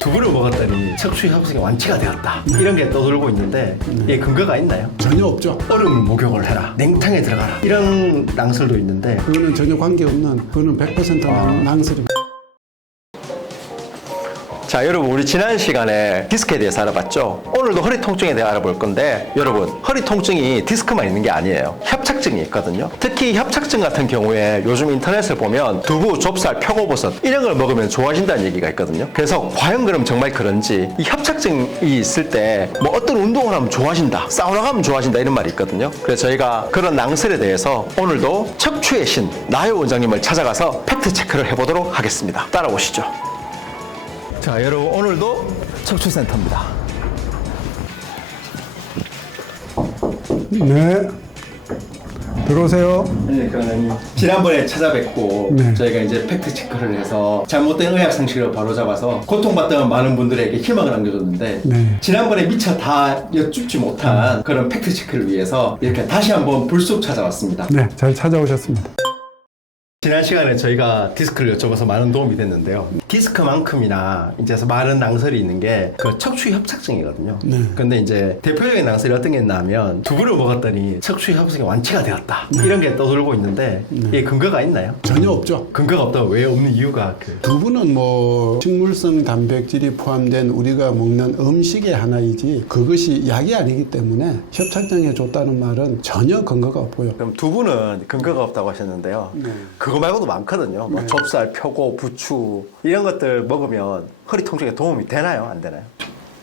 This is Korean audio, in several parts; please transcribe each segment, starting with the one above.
두부를 먹었더니 척추 협착이 완치가 되었다. 이런 게 떠돌고 있는데 이게 근거가 있나요? 전혀 없죠. 얼음을 목욕을 해라. 냉탕에 들어가라. 이런 낭설도 있는데 그거는 전혀 관계없는, 그거는 100% 낭설입니다. 자, 여러분, 우리 지난 시간에 디스크에 대해서 알아봤죠? 오늘도 허리 통증에 대해 알아볼 건데, 여러분, 허리 통증이 디스크만 있는 게 아니에요. 협착증이 있거든요. 특히 협착증 같은 경우에 요즘 인터넷을 보면 두부, 좁쌀, 표고버섯 이런 걸 먹으면 좋아진다는 얘기가 있거든요. 그래서 과연 그럼 정말 그런지, 이 협착증이 있을 때 뭐 어떤 운동을 하면 좋아진다, 사우나 가면 좋아진다 이런 말이 있거든요. 그래서 저희가 그런 낭설에 대해서 오늘도 척추의 신 나요 원장님을 찾아가서 팩트 체크를 해보도록 하겠습니다. 따라오시죠. 자, 여러분, 오늘도 척추센터입니다. 네. 들어오세요. 네, 그러면 지난번에 찾아뵙고 네. 저희가 이제 팩트 체크를 해서 잘못된 의학 상식을 바로잡아서 고통받던 많은 분들에게 희망을 안겨줬는데 네. 지난번에 미처 다 여쭙지 못한 그런 팩트 체크를 위해서 이렇게 다시 한번 불쑥 찾아왔습니다. 네, 잘 찾아오셨습니다. 지난 시간에 저희가 디스크를 여쭤봐서 많은 도움이 됐는데요. 디스크만큼이나 이제 많은 낭설이 있는 게 그 척추 협착증이거든요. 네. 근데 이제 대표적인 낭설이 어떤 게 있냐면 두부를 먹었더니 척추 협착이 완치가 되었다. 이런 게 떠돌고 있는데 이게 근거가 있나요? 전혀 없죠. 근거가 없다고 왜 없는 이유가 두부는 뭐 식물성 단백질이 포함된 우리가 먹는 음식의 하나이지 그것이 약이 아니기 때문에 협착증에 좋다는 말은 전혀 근거가 없고요. 그럼 두부는 근거가 없다고 하셨는데요. 네. 그거 말고도 많거든요. 뭐 좁쌀, 표고, 부추 이런 것들 먹으면 허리 통증에 도움이 되나요? 안 되나요?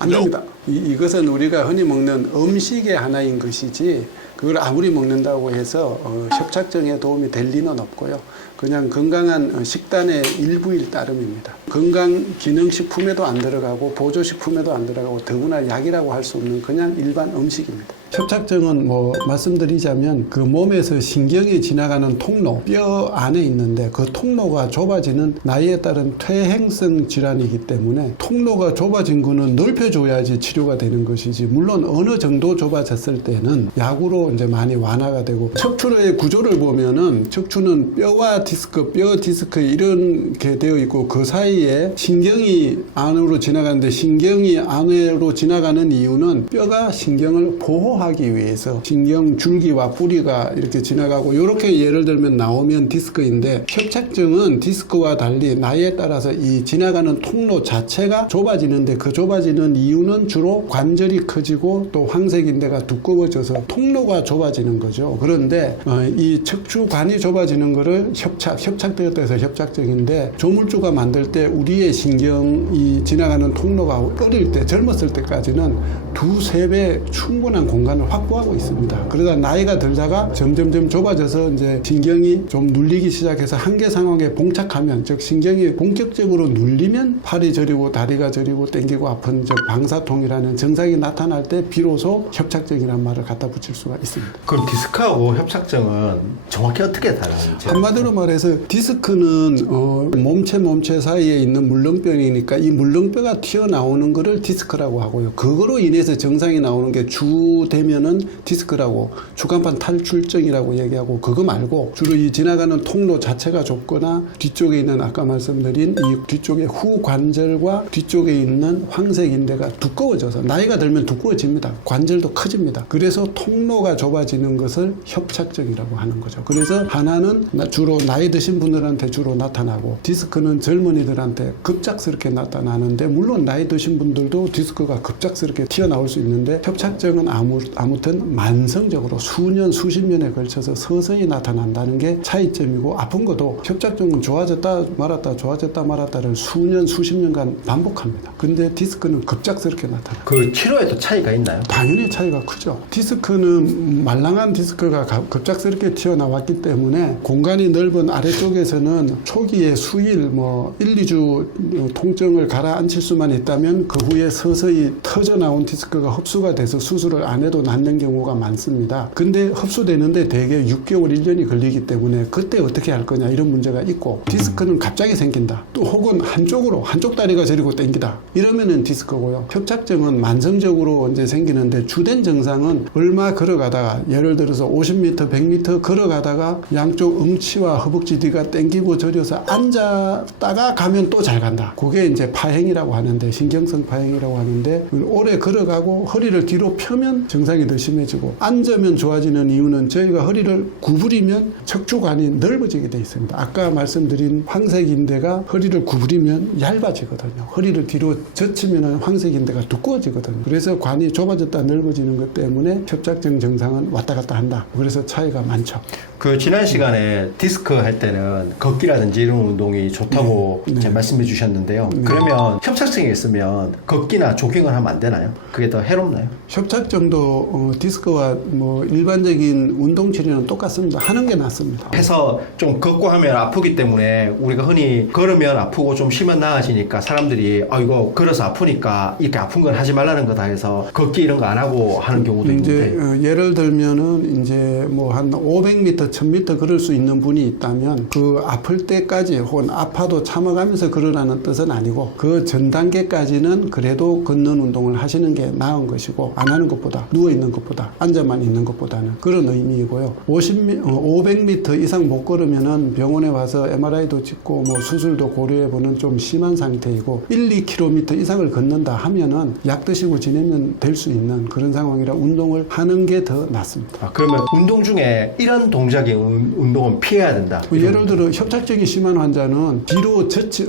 안 됩니다. 이것은 우리가 흔히 먹는 음식의 하나인 것이지 그걸 아무리 먹는다고 해서 협착증에 도움이 될 리는 없고요. 그냥 건강한 식단의 일부일 따름입니다. 건강기능식품에도 안 들어가고 보조식품에도 안 들어가고 더구나 약이라고 할 수 없는 그냥 일반 음식입니다. 협착증은 뭐 말씀드리자면 그 몸에서 신경이 지나가는 통로, 뼈 안에 있는데 그 통로가 좁아지는 나이에 따른 퇴행성 질환이기 때문에 통로가 좁아진 거는 넓혀줘야지 치료가 되는 것이지 물론 어느 정도 좁아졌을 때는 약으로 이제 많이 완화가 되고 척추의 구조를 보면은 척추는 뼈와 디스크, 뼈 디스크 이렇게 되어 있고 그 사이에 신경이 안으로 지나가는데 신경이 안으로 지나가는 이유는 뼈가 신경을 보호하기 위해서 신경 줄기와 뿌리가 이렇게 지나가고 이렇게 예를 들면 나오면 디스크인데 협착증은 디스크와 달리 나이에 따라서 이 지나가는 통로 자체가 좁아지는데 그 좁아지는 이유는 주로 관절이 커지고 또 황색인대가 두꺼워져서 통로가 좁아지는 거죠. 그런데 이 척추관이 좁아지는 거를 협착되었다 해서 협착증인데 조물주가 만들 때 우리의 신경이 지나가는 통로가 어릴 때 젊었을 때까지는 2~3배 충분한 공간을 확보하고 있습니다. 그러다 나이가 들다가 점점점 좁아져서 이제 신경이 좀 눌리기 시작해서 한계 상황에 봉착하면 즉 신경이 본격적으로 눌리면 팔이 저리고 다리가 저리고 땡기고 아픈 즉 방사통이라는 증상이 나타날 때 비로소 협착증이라는 말을 갖다 붙일 수가 있습니다. 그럼 디스크하고 협착증은 정확히 어떻게 다른지? 한마디로 말해서 디스크는 몸체 사이에 있는 물렁뼈이니까 이 물렁뼈가 튀어나오는 거를 디스크라고 하고요. 그거로 인해서 증상이 나오는 게 주되면은 디스크라고 주간판 탈출증이라고 얘기하고 그거 말고 주로 이 지나가는 통로 자체가 좁거나 뒤쪽에 있는 아까 말씀드린 이 뒤쪽에 후관절과 뒤쪽에 있는 황색인대가 두꺼워져서 나이가 들면 두꺼워집니다. 관절도 커집니다. 그래서 통로가 좁아지는 것을 협착증이라고 하는 거죠. 그래서 하나는 주로 나이 드신 분들한테 주로 나타나고 디스크는 젊은이들한테 급작스럽게 나타나는데 물론 나이 드신 분들도 디스크가 급작스럽게 튀어나올 수 있는데 협착증은 아무튼 만성적으로 수년 수십 년에 걸쳐서 서서히 나타난다는 게 차이점이고 아픈 것도 협착증은 좋아졌다 말았다 좋아졌다 말았다를 수년 수십 년간 반복합니다. 근데 디스크는 급작스럽게 나타나요. 그 치료에도 차이가 있나요? 당연히 차이가 크죠. 디스크는 말랑한 디스크가 급작스럽게 튀어나왔기 때문에 공간이 넓은 아래쪽에서는 초기에 수일 1, 2주 통증을 가라앉힐 수만 있다면 그 후에 서서히 터져 나온 디스크가 흡수가 돼서 수술을 안 해도 하다가도 낫는 경우가 많습니다. 근데 흡수되는데 대개 6개월, 1년이 걸리기 때문에 그때 어떻게 할 거냐 이런 문제가 있고, 디스크는 갑자기 생긴다. 또 혹은 한쪽 다리가 저리고 땡기다. 이러면은 디스크고요. 협착증은 만성적으로 이제 생기는데 주된 증상은 얼마 걸어가다가 예를 들어서 50m, 100m 걸어가다가 양쪽 응치와 허벅지 뒤가 땡기고 저려서 앉았다가 가면 또 잘 간다. 그게 이제 파행이라고 하는데, 신경성 파행이라고 하는데, 오래 걸어가고 허리를 뒤로 펴면 증상이 더 심해지고, 앉으면 좋아지는 이유는 저희가 허리를 구부리면 척추관이 넓어지게 돼 있습니다. 아까 말씀드린 황색인대가 허리를 구부리면 얇아지거든요. 허리를 뒤로 젖히면 황색인대가 두꺼워지거든요. 그래서 관이 좁아졌다 넓어지는 것 때문에 협착증 증상은 왔다 갔다 한다. 그래서 차이가 많죠. 그 지난 시간에 디스크 할 때는 걷기라든지 이런 운동이 좋다고 이제 말씀해 주셨는데요. 그러면 협착증이 있으면 걷기나 조깅을 하면 안 되나요? 그게 더 해롭나요? 협착증도 디스크와 뭐 일반적인 운동 치료는 똑같습니다. 하는 게 낫습니다. 해서 좀 걷고 하면 아프기 때문에 우리가 흔히 걸으면 아프고 좀 쉬면 나아지니까 사람들이 이거 걸어서 아프니까 이렇게 아픈 건 하지 말라는 거다 해서 걷기 이런 거 안 하고 하는 경우도 이제 있는데, 예를 들면은 이제 뭐 한 500m, 1000m 걸을 수 있는 분이 있다면 그 아플 때까지 혹은 아파도 참아가면서 걸으라는 뜻은 아니고, 그 전 단계까지는 그래도 걷는 운동을 하시는 게 나은 것이고, 안 하는 것보다, 누워 있는 것보다, 앉아만 있는 것보다는 그런 의미이고요. 500m 이상 못 걸으면은 병원에 와서 MRI도 찍고 뭐 수술도 고려해보는 좀 심한 상태이고, 1-2km 이상을 걷는다 하면은 약 드시고 지내면 될 수 있는 그런 상황이라 운동을 하는 게 더 낫습니다. 그러면 운동 중에 이런 동작의 운동은 피해야 된다. 예를 들어 협착증이 심한 환자는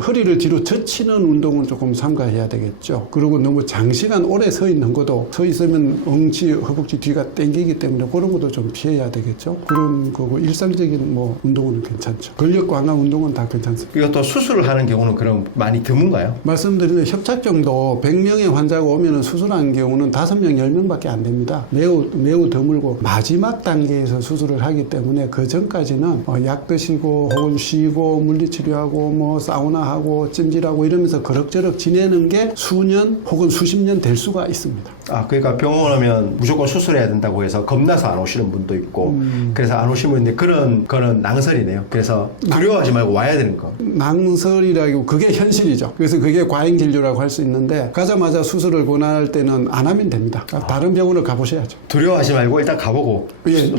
허리를 뒤로 젖히는 운동은 조금 삼가해야 되겠죠. 그리고 너무 장시간 오래 서 있는 것도, 서 있으면 엉치, 허벅지 뒤가 땡기기 때문에 그런 것도 좀 피해야 되겠죠. 그런 거고, 일상적인 뭐 운동은 괜찮죠. 근력 강화 운동은 다 괜찮습니다. 이것도 수술을 하는 경우는 그럼 많이 드문가요? 말씀드린 협착증도 100명의 환자가 오면은 수술하는 경우는 5명, 10명밖에 안 됩니다. 매우 드물고, 마지막 단계에서 수술을 하기 때문에 그 전까지는 약 드시고 혹은 쉬고 물리치료하고 뭐 사우나하고 찜질하고 이러면서 그럭저럭 지내는 게 수년 혹은 수십 년 될 수가 있습니다. 그러니까 병원 오면 무조건 수술해야 된다고 해서 겁나서 안 오시는 분도 있고, 그래서 안 오시는 분인데 그런 거는 낭설이네요. 그래서 두려워하지 말고 와야 되는 거. 낭설이라고, 그게 현실이죠. 그래서 그게 과잉 진료라고 할 수 있는데, 가자마자 수술을 권할 때는 안 하면 됩니다. 다른 병원을 가보셔야죠. 두려워하지 말고 일단 가보고,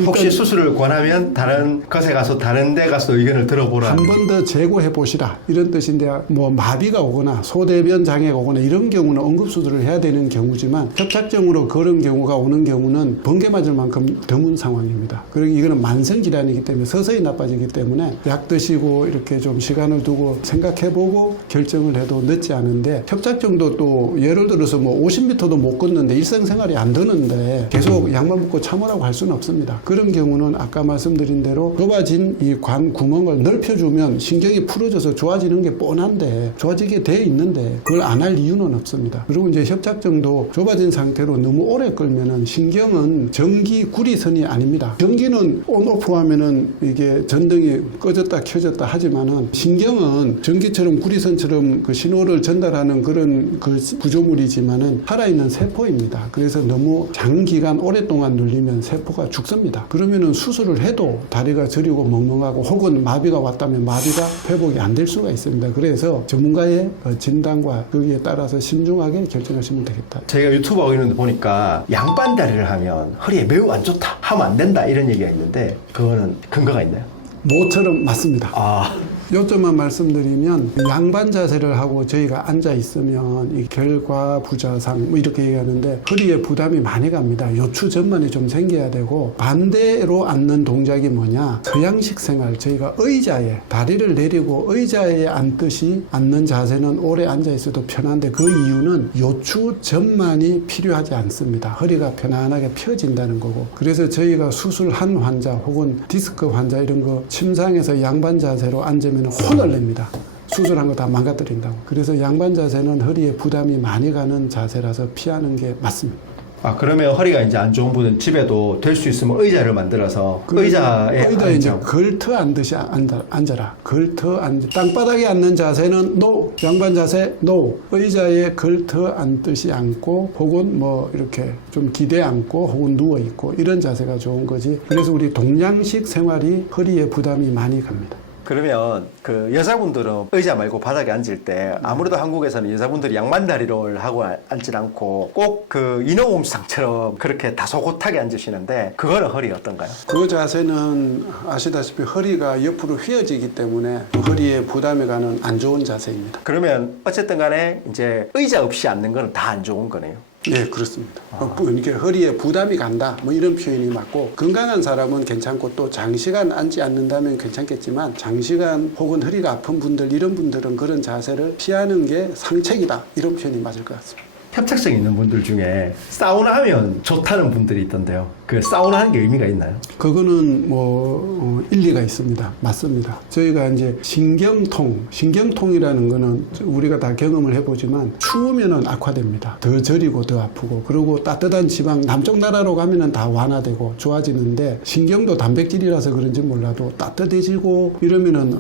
혹시 수술을 권하면 다른 것에 가서 다른 데 가서 의견을 들어보라. 한 번 더 재고해 보시라, 이런 뜻인데, 뭐 마비가 오거나 소대변 장애가 오거나 이런 경우는 응급수술을 해야 되는 경우지만, 협착증으로 그런 경우가 오는 경우는 번개 맞을 만큼 드문 상황입니다. 그리고 이거는 만성질환이기 때문에 서서히 나빠지기 때문에 약 드시고 이렇게 좀 시간을 두고 생각해보고 결정을 해도 늦지 않은데, 협착증도 또 예를 들어서 뭐 50m도 못 걷는데 일상생활이 안 되는데 계속 약만 먹고 참으라고 할 수는 없습니다. 그런 경우는 아까 말씀드린 대로 좁아진 이 관 구멍을 넓혀주면 신경이 풀어져서 좋아지는 게 뻔한데, 좋아지게 돼 있는데 그걸 안 할 이유는 없습니다. 그리고 이제 협착증도 좁아진 상태로 너무 오래 끌면은, 신경은 전기 구리선이 아닙니다. 전기는 온오프 하면은 이게 전등이 꺼졌다 켜졌다 하지만은, 신경은 전기처럼 구리선처럼 그 신호를 전달하는 그런 그 구조물이지만은 살아있는 세포입니다. 그래서 너무 장기간 오랫동안 눌리면 세포가 죽습니다. 그러면은 수술을 해도 다리가 저리고 멍멍하고, 혹은 마비가 왔다면 마비가 회복이 안 될 수가 있습니다. 그래서 전문가의 진단과 거기에 따라서 신중하게 결정하시면 되겠다. 제가 유튜브 하고 있는데 보니까 양반 다리를 하면 허리에 매우 안 좋다, 하면 안 된다 이런 얘기가 있는데, 그거는 근거가 있나요? 모처럼 맞습니다. 요점만 말씀드리면, 양반 자세를 하고 저희가 앉아 있으면 이 결과부자상 뭐 이렇게 얘기하는데, 허리에 부담이 많이 갑니다. 요추 전만이 좀 생겨야 되고, 반대로 앉는 동작이 뭐냐, 서양식 생활, 저희가 의자에 다리를 내리고 의자에 앉듯이 앉는 자세는 오래 앉아 있어도 편한데, 그 이유는 요추 전만이 필요하지 않습니다. 허리가 편안하게 펴진다는 거고. 그래서 저희가 수술한 환자 혹은 디스크 환자 이런 거 침상에서 양반 자세로 앉으면 혼을 냅니다. 수술한 거 다 망가뜨린다고. 그래서 양반 자세는 허리에 부담이 많이 가는 자세라서 피하는 게 맞습니다. 아, 그러면 허리가 이제 안 좋은 분은 집에도 될 수 있으면 의자를 만들어서 의자에 의자에 이제 앉아. 걸터 앉듯이 앉아라. 걸터 앉. 땅바닥에 앉는 자세는 노. 양반 자세 노. 의자에 걸터 앉듯이 앉고 혹은 뭐 이렇게 좀 기대 앉고 혹은 누워 있고 이런 자세가 좋은 거지. 그래서 우리 동양식 생활이 허리에 부담이 많이 갑니다. 그러면 그 여자분들은 의자 말고 바닥에 앉을 때 아무래도 한국에서는 여자분들이 양반다리를 하고 앉질 않고 꼭 그 인어공주상처럼 그렇게 다소곳하게 앉으시는데 그거는 허리 어떤가요? 그 자세는 아시다시피 허리가 옆으로 휘어지기 때문에 허리에 부담이 가는 안 좋은 자세입니다. 그러면 어쨌든 간에 이제 의자 없이 앉는 거는 다 안 좋은 거네요. 네, 그렇습니다. 이렇게 허리에 부담이 간다, 뭐 이런 표현이 맞고, 건강한 사람은 괜찮고 또 장시간 앉지 않는다면 괜찮겠지만, 장시간 혹은 허리가 아픈 분들, 이런 분들은 그런 자세를 피하는 게 상책이다, 이런 표현이 맞을 것 같습니다. 협착증 있는 분들 중에 사우나 하면 좋다는 분들이 있던데요. 그 사우나 하는 게 의미가 있나요? 그거는 일리가 있습니다. 맞습니다. 저희가 이제 신경통이라는 거는 우리가 다 경험을 해보지만 추우면은 악화됩니다. 더 저리고 더 아프고, 그리고 따뜻한 지방 남쪽 나라로 가면은 다 완화되고 좋아지는데, 신경도 단백질이라서 그런지 몰라도 따뜻해지고 이러면은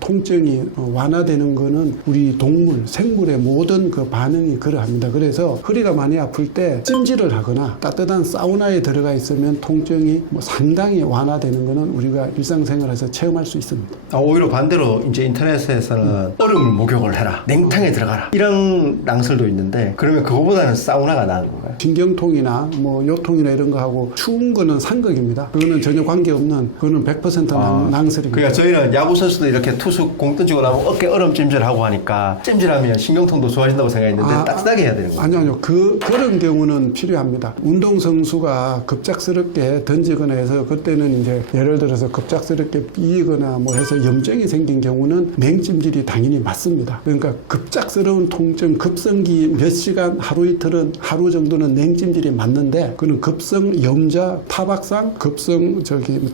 통증이 완화되는 거는 우리 동물, 생물의 모든 그 반응이 그러합니다. 그래서 허리가 많이 아플 때 찜질을 하거나 따뜻한 사우나에 들어가 있으면 통증이 상당히 완화되는 거는 우리가 일상생활에서 체험할 수 있습니다. 아, 오히려 반대로 이제 인터넷에서는 얼음을 목욕을 해라, 냉탕에 들어가라 이런 낭설도 있는데, 그러면 그거보다는 사우나가 나은 건가요? 신경통이나 요통이나 이런 거 하고 추운 거는 상극입니다. 그거는 전혀 관계없는, 그거는 100% 낭설입니다. 그러니까 저희는 야구 선수들 이렇게 투수 공 던지고 나면 어깨 얼음 찜질하고 하니까 찜질하면 신경통도 좋아진다고 생각했는데 따뜻하게 해야 되는 거예요? 아니요. 그런 경우는 필요합니다. 운동선수가 급작스럽게 던지거나 해서, 그때는 이제 예를 들어서 급작스럽게 삐거나 뭐 해서 염증이 생긴 경우는 냉찜질이 당연히 맞습니다. 그러니까 급작스러운 통증, 급성기 몇 시간, 하루 이틀은, 하루 정도는 냉찜질이 맞는데, 그는 급성 염자, 타박상, 급성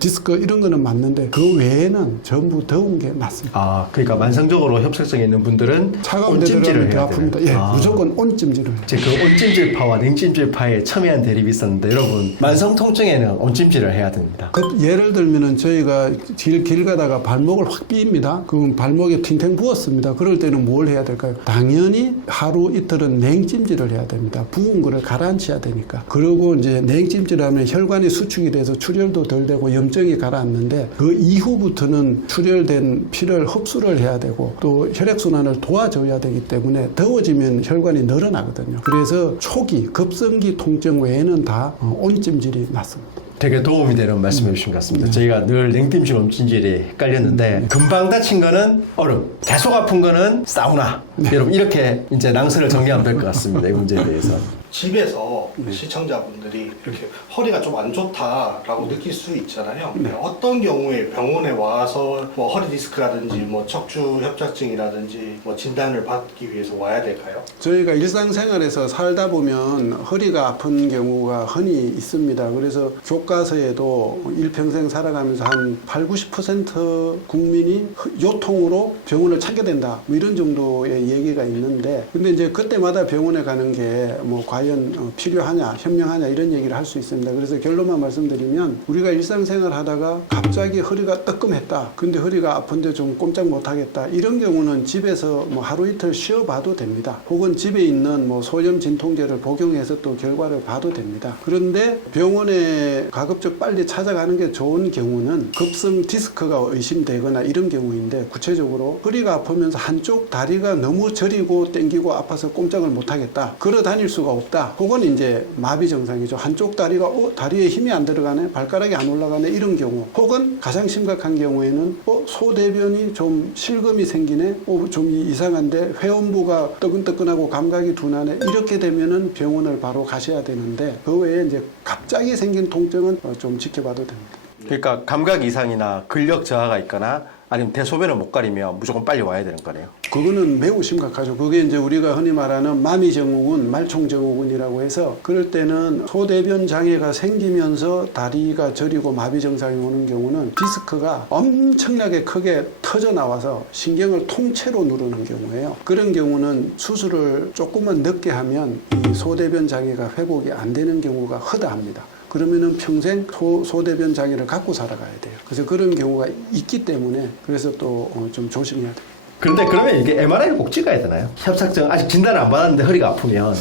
디스크 이런 거는 맞는데, 그 외에는 전부 더운 게 맞습니다. 아, 그러니까 만성적으로 협착증이 있는 분들은 차가운 데 들어가면 더 아픕니다. 예, 무조건 온찜질을. 제 그 온찜질파와 냉찜질파의 첨예한 대립이 있었는데, 여러분 만성 통증에는 온찜질을 해야 됩니다. 예를 들면은 저희가 길 가다가 발목을 확 삐입니다. 그럼 발목에 팅팅 부었습니다. 그럴 때는 뭘 해야 될까요? 당연히 하루 이틀은 냉찜질을 해야 됩니다. 부은 거를 가라앉혀야 되니까. 그리고 이제 냉찜질하면 혈관이 수축이 돼서 출혈도 덜 되고 염증이 가라앉는데, 그 이후부터는 출혈된 피를 흡수를 해야 되고 또 혈액순환을 도와줘야 되기 때문에 더워지면 혈관이 늘어나거든요. 그래서 초기 급성기 통증 외에는 다 온찜질이 맞습니다. 되게 도움이 되는 말씀해 주신 것 같습니다. 저희가 늘 냉찜질, 온찜질이 헷갈렸는데, 금방 다친 거는 얼음, 계속 아픈 거는 사우나. 여러분 이렇게 이제 낭설을 정리하면 될 것 같습니다. 이 문제에 대해서. 집에서 시청자분들이 이렇게 허리가 좀 안 좋다라고 느낄 수 있잖아요. 어떤 경우에 병원에 와서 뭐 허리 디스크라든지 뭐 척추 협착증이라든지 뭐 진단을 받기 위해서 와야 될까요? 저희가 일상생활에서 살다 보면 허리가 아픈 경우가 흔히 있습니다. 그래서 교과서에도 일평생 살아가면서 한 80-90% 국민이 요통으로 병원을 찾게 된다, 뭐 이런 정도의 얘기가 있는데, 근데 이제 그때마다 병원에 가는 게 과연 필요하냐, 현명하냐, 이런 얘기를 할 수 있습니다. 그래서 결론만 말씀드리면, 우리가 일상생활 하다가 갑자기 허리가 뜨끔했다, 근데 허리가 아픈데 좀 꼼짝 못하겠다, 이런 경우는 집에서 하루 이틀 쉬어봐도 됩니다. 혹은 집에 있는 소염 진통제를 복용해서 또 결과를 봐도 됩니다. 그런데 병원에 가급적 빨리 찾아가는 게 좋은 경우는 급성 디스크가 의심되거나 이런 경우인데, 구체적으로 허리가 아프면서 한쪽 다리가 너무 저리고 땡기고 아파서 꼼짝을 못하겠다, 걸어 다닐 수가 없다, 혹은 이제 마비 증상이죠. 한쪽 다리가 다리에 힘이 안 들어가네, 발가락이 안 올라가네, 이런 경우, 혹은 가장 심각한 경우에는 소대변이 좀 실금이 생기네, 좀 이상한데 회원부가 뜨끈뜨끈하고 감각이 둔하네, 이렇게 되면은 병원을 바로 가셔야 되는데, 그 외에 이제 갑자기 생긴 통증은 좀 지켜봐도 됩니다. 그러니까 감각 이상이나 근력 저하가 있거나 아니면 대소변을 못 가리면 무조건 빨리 와야 되는 거네요. 그거는 매우 심각하죠. 그게 이제 우리가 흔히 말하는 마미증후군, 말총증후군이라고 해서 그럴 때는 소대변 장애가 생기면서 다리가 저리고 마비 증상이 오는 경우는 디스크가 엄청나게 크게 터져 나와서 신경을 통째로 누르는 경우예요. 그런 경우는 수술을 조금만 늦게 하면 이 소대변 장애가 회복이 안 되는 경우가 허다합니다. 그러면은 평생 소대변 장애를 갖고 살아가야 돼요. 그래서 그런 경우가 있기 때문에 그래서 또 좀 조심해야 돼요. 그런데 그러면 이게 MRI를 꼭 찍어야 되나요? 협착증 아직 진단을 안 받았는데 허리가 아프면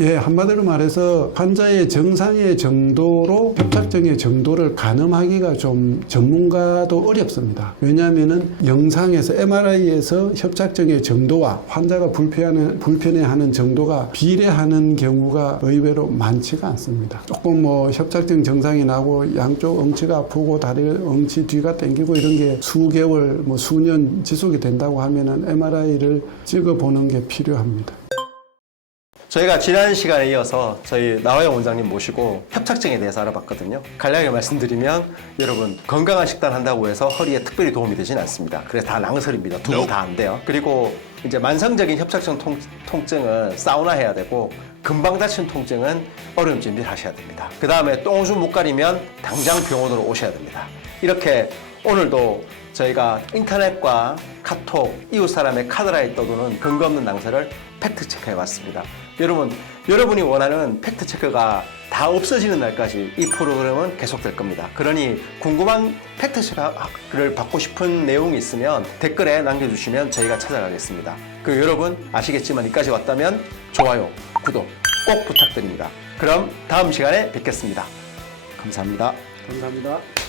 예, 한마디로 말해서 환자의 정상의 정도로 협착증의 정도를 가늠하기가 좀 전문가도 어렵습니다. 왜냐하면은 영상에서 MRI에서 협착증의 정도와 환자가 불편해하는 정도가 비례하는 경우가 의외로 많지가 않습니다. 조금 뭐 협착증 증상이 나고 양쪽 엉치가 아프고 다리 엉치 뒤가 당기고 이런 게 수개월, 뭐 수년 지속이 된다고 하면 MRI를 찍어보는 게 필요합니다. 저희가 지난 시간에 이어서 저희 나화영 원장님 모시고 협착증에 대해서 알아봤거든요. 간략하게 말씀드리면 여러분 건강한 식단 한다고 해서 허리에 특별히 도움이 되진 않습니다. 그래서 다 낭설입니다. 두 분 다 안 돼요. 그리고 이제 만성적인 협착증 통증은 사우나 해야 되고 금방 다친 통증은 얼음찜질 하셔야 됩니다. 그 다음에 똥오줌 못 가리면 당장 병원으로 오셔야 됩니다. 이렇게 오늘도 저희가 인터넷과 카톡, 이웃 사람의 카드라에 떠도는 근거 없는 낭설을 팩트 체크해 봤습니다. 여러분이 원하는 팩트 체크가 다 없어지는 날까지 이 프로그램은 계속될 겁니다. 그러니 궁금한 팩트 체크를 받고 싶은 내용이 있으면 댓글에 남겨주시면 저희가 찾아가겠습니다. 그리고 여러분 아시겠지만 여기까지 왔다면 좋아요, 구독 꼭 부탁드립니다. 그럼 다음 시간에 뵙겠습니다. 감사합니다. 감사합니다.